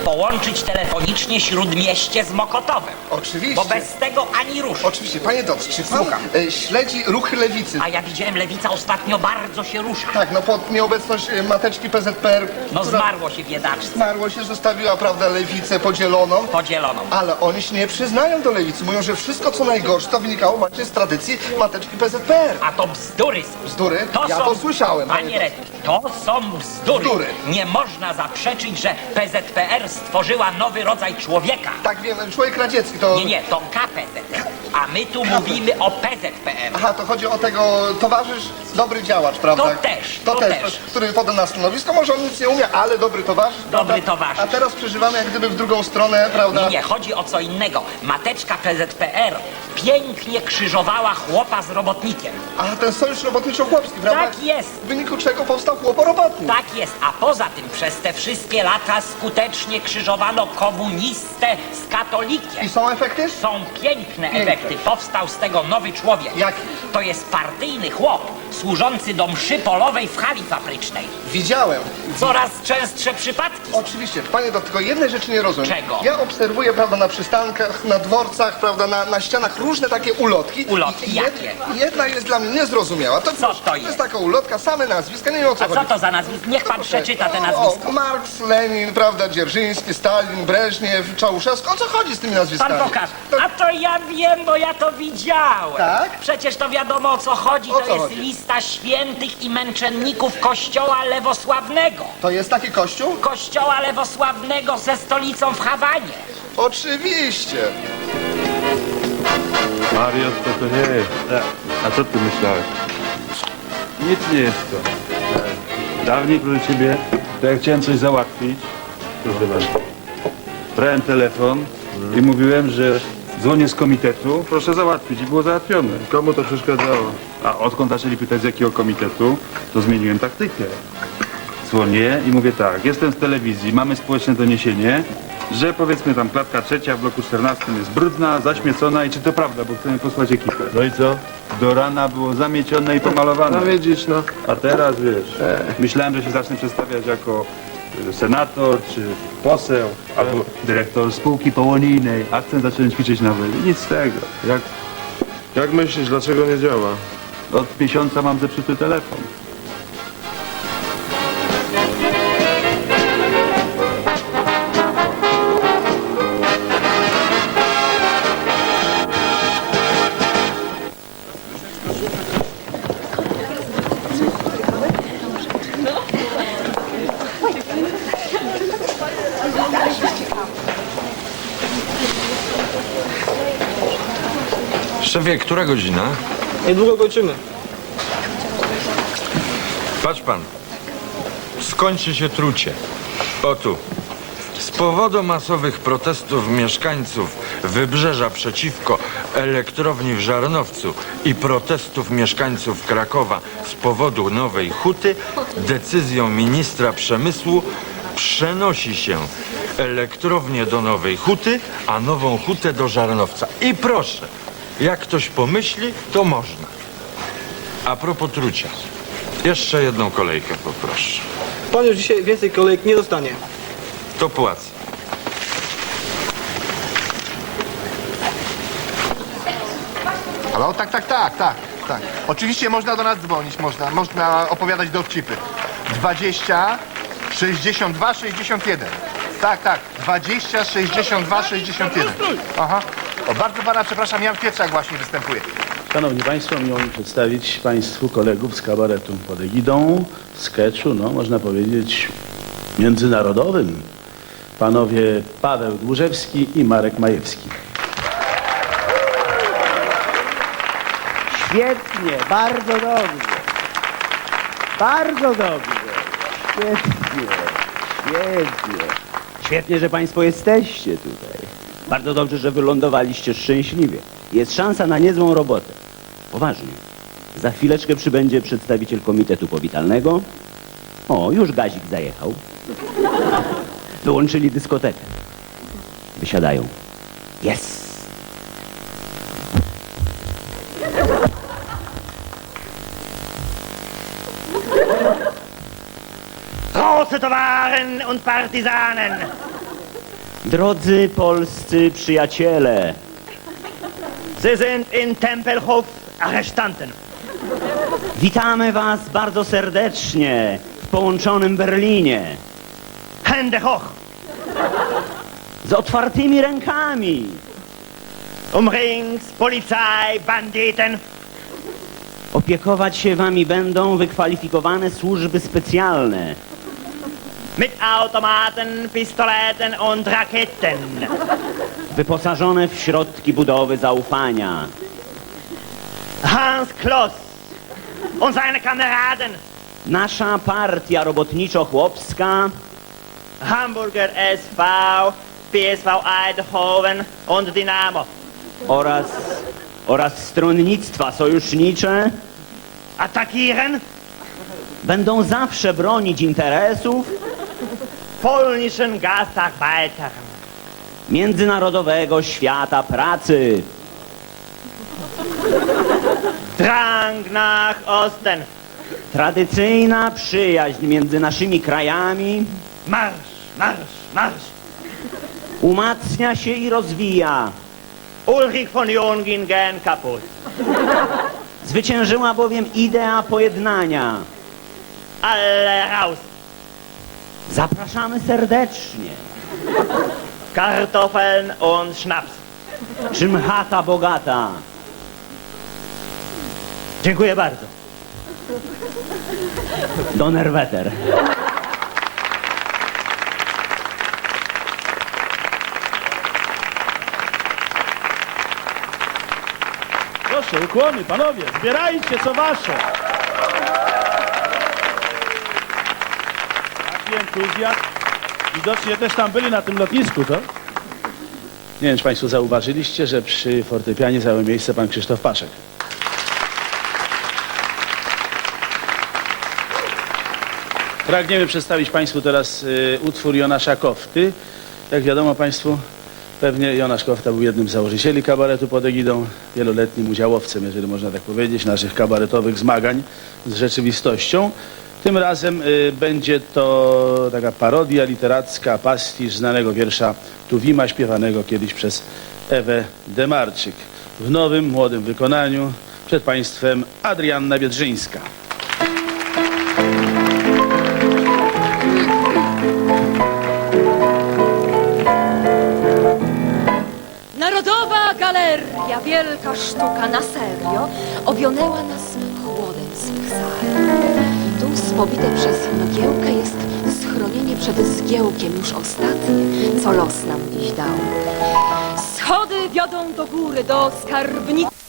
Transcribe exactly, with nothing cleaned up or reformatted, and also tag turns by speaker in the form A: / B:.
A: połączyć telefonicznie Śródmieście z Mokotowem.
B: Oczywiście.
A: Bo bez tego ani rusz.
B: Oczywiście. Panie Doc, czy pan
A: Słucham.
B: e, śledzi ruchy lewicy?
A: A ja widziałem, lewica ostatnio bardzo się rusza.
B: Tak, no pod nieobecność e, mateczki P Z P R,
A: No
B: która
A: zmarło się biedaczce.
B: zmarło się, zostawiła, prawda, lewicę podzieloną.
A: Podzieloną.
B: Ale oni się nie przyznają do lewicy. Mówią, że wszystko co najgorsze to wynikało właśnie z tradycji mateczki P Z P R.
A: A to bzdury są.
B: Bzdury?
A: To
B: Ja
A: są...
B: to słyszałem, panie
A: Panie Redki, to są bzdury.
B: Bzdury.
A: Nie można zaprzeczyć, że P Z P R stworzyła nowy rodzaj człowieka.
B: Tak wiem, człowiek radziecki to...
A: Nie, nie, to K P Z R. A my tu mówimy o P Z P R.
B: Aha, to chodzi o tego towarzysz, dobry działacz, prawda?
A: To też,
B: to,
A: to
B: też,
A: też.
B: który poda na stanowisko, może on nic nie umie, ale dobry towarzysz.
A: Dobry
B: prawda?
A: towarzysz.
B: A teraz przeżywamy jak gdyby w drugą stronę, prawda?
A: Nie, nie, chodzi o co innego. Mateczka P Z P R pięknie krzyżowała chłopa z robotnikiem.
B: A ten sojusz robotniczo-chłopski, prawda?
A: Tak jest.
B: W wyniku czego powstał chłoporobotnik.
A: Tak jest, a poza tym przez te wszystkie lata skutecznie krzyżowano komunistę z katolikiem.
B: I są efekty?
A: Są piękne
B: Piękne.
A: efekty. Powstał z tego nowy człowiek.
B: Jaki?
A: To jest partyjny chłop, służący do mszy polowej w hali fabrycznej.
B: Widziałem.
A: Coraz częstsze przypadki.
B: Oczywiście, panie do tylko jednej rzeczy nie rozumiem.
A: Czego?
B: Ja obserwuję, prawda, na przystankach, na dworcach, prawda, na, na ścianach różne takie ulotki.
A: Ulotki
B: I
A: jakie?
B: Jedna jest dla mnie niezrozumiała. To,
A: Co to
B: To
A: jest?
B: jest taka ulotka, same nazwiska, nie wiem o co
A: A co
B: chodzi.
A: to za nazwisko? Niech pan przeczyta te
B: O,
A: nazwiska.
B: o, Marks, Lenin, prawda, Dzierżyński, Stalin, Breżniew, Czałszewski. O co chodzi z tymi nazwiskami?
A: Pan pokaż.
B: To,
A: A to ja wiem, bo ja to widziałem.
B: Tak?
A: Przecież to wiadomo o co chodzi.
B: O
A: To
B: co
A: jest
B: chodzi?
A: lista świętych i męczenników kościoła lewosławnego.
B: to jest taki kościół?
A: Kościoła lewosławnego ze stolicą w Hawanie.
B: Oczywiście.
C: Mariusz, to to nie jest. A co ty myślałeś? Nic nie jest to. Dawniej, proszę ciebie, to jak chciałem coś załatwić, proszę bardzo, brałem telefon i mówiłem, że dzwonię z komitetu, proszę załatwić i było załatwione.
D: Komu to przeszkadzało?
C: A odkąd zaczęli pytać z jakiego komitetu, to zmieniłem taktykę. Dzwonię i mówię tak, jestem z telewizji, mamy społeczne doniesienie, że powiedzmy tam klatka trzecia w bloku czternastym jest brudna, zaśmiecona i czy to prawda, bo chcemy posłać ekipę.
D: No i co?
C: Do rana było zamiecione i pomalowane.
D: No widzisz, no.
C: A teraz wiesz, myślałem, że się zacznę przedstawiać jako y, senator czy poseł albo dyrektor spółki połonijnej, a chcę zacząć ćwiczyć na wyli. Nic z tego.
D: Jak, jak myślisz, dlaczego nie działa?
C: Od miesiąca mam zepsuty telefon.
E: Szefie, która godzina?
F: Niedługo kończymy.
E: Patrz pan. Skończy się trucie. O tu. Z powodu masowych protestów mieszkańców Wybrzeża przeciwko elektrowni w Żarnowcu i protestów mieszkańców Krakowa z powodu nowej huty, decyzją ministra przemysłu przenosi się elektrownię do nowej huty, a nową hutę do Żarnowca. I proszę, jak ktoś pomyśli, to można. A propos trucia. Jeszcze jedną kolejkę poproszę.
F: Pan już dzisiaj więcej kolejek nie dostanie.
E: To płacę.
G: Halo? Tak, tak, tak, tak, tak. Oczywiście można do nas dzwonić, można, można opowiadać dowcipy. dwadzieścia sześćdziesiąt dwa sześćdziesiąt jeden. Tak, tak, dwadzieścia sześćdziesiąt dwa sześćdziesiąt jeden. Aha. O, bardzo pana przepraszam, Jan Pietrzak właśnie występuje.
H: Szanowni Państwo, miło mi przedstawić Państwu kolegów z kabaretu pod egidą, sketchu, no można powiedzieć międzynarodowym. Panowie Paweł Dłużewski i Marek Majewski.
I: Świetnie, bardzo dobrze. Bardzo dobrze. Świetnie, świetnie. Świetnie, że Państwo jesteście tutaj. Bardzo dobrze, że wylądowaliście szczęśliwie. Jest szansa na niezłą robotę. Poważnie. Za chwileczkę przybędzie przedstawiciel komitetu powitalnego. O, już gazik zajechał. Wyłączyli dyskotekę. Wysiadają. Jest.
J: Große Towaren und Partisanen,
I: Drodzy polscy przyjaciele,
J: Sie sind in Tempelhof Arrestanten.
I: witamy was bardzo serdecznie w połączonym Berlinie.
J: Hände hoch.
I: Z otwartymi rękami.
J: Umrings, Polizei, Banditen.
I: Opiekować się wami będą wykwalifikowane służby specjalne.
J: Mit Automaten, Pistoleten und Raketen.
I: Wyposażone w środki budowy zaufania.
J: Hans Kloss und seine Kameraden.
I: Nasza partia robotniczo-chłopska
J: Hamburger S V, P S V Eindhoven und Dynamo.
I: oraz, oraz stronnictwa sojusznicze
J: Attackieren
I: będą zawsze bronić interesów
J: polnischen Gastarbeiter.
I: międzynarodowego świata pracy.
J: Drang nach Osten.
I: Tradycyjna przyjaźń między naszymi krajami
J: Marsch, marsch, marsch.
I: umacnia się i rozwija.
J: Ulrich von Jungingen kaputt.
I: Zwyciężyła bowiem idea pojednania.
J: Alle raus.
I: Zapraszamy serdecznie.
J: Kartoffeln und Schnaps.
I: Czym chata bogata.
J: Dziękuję bardzo.
I: Donnerwetter.
H: Proszę, ukłony, panowie, zbierajcie co wasze. Taki entuzjazm. Widocznie też tam byli na tym lotnisku, to? Nie wiem, czy państwo zauważyliście, że przy fortepianie zajął miejsce pan Krzysztof Paszek. Pragniemy przedstawić państwu teraz y, utwór Jonasza Kofty. Jak wiadomo państwu, pewnie Jonasz Kofta był jednym z założycieli kabaretu pod egidą, wieloletnim udziałowcem, jeżeli można tak powiedzieć, naszych kabaretowych zmagań z rzeczywistością. Tym razem y, będzie to taka parodia literacka, pastisz znanego wiersza Tuwima, śpiewanego kiedyś przez Ewę Demarczyk. W nowym, młodym wykonaniu przed państwem Adrianna Biedrzyńska.
K: Narodowa Galeria, wielka sztuka na serio, obionęła nas chłodem swych sal. Tu spowite przez mgiełkę jest schronienie przed zgiełkiem już ostatnie, co los nam dziś dał. Schody wiodą do góry, do skarbnicy.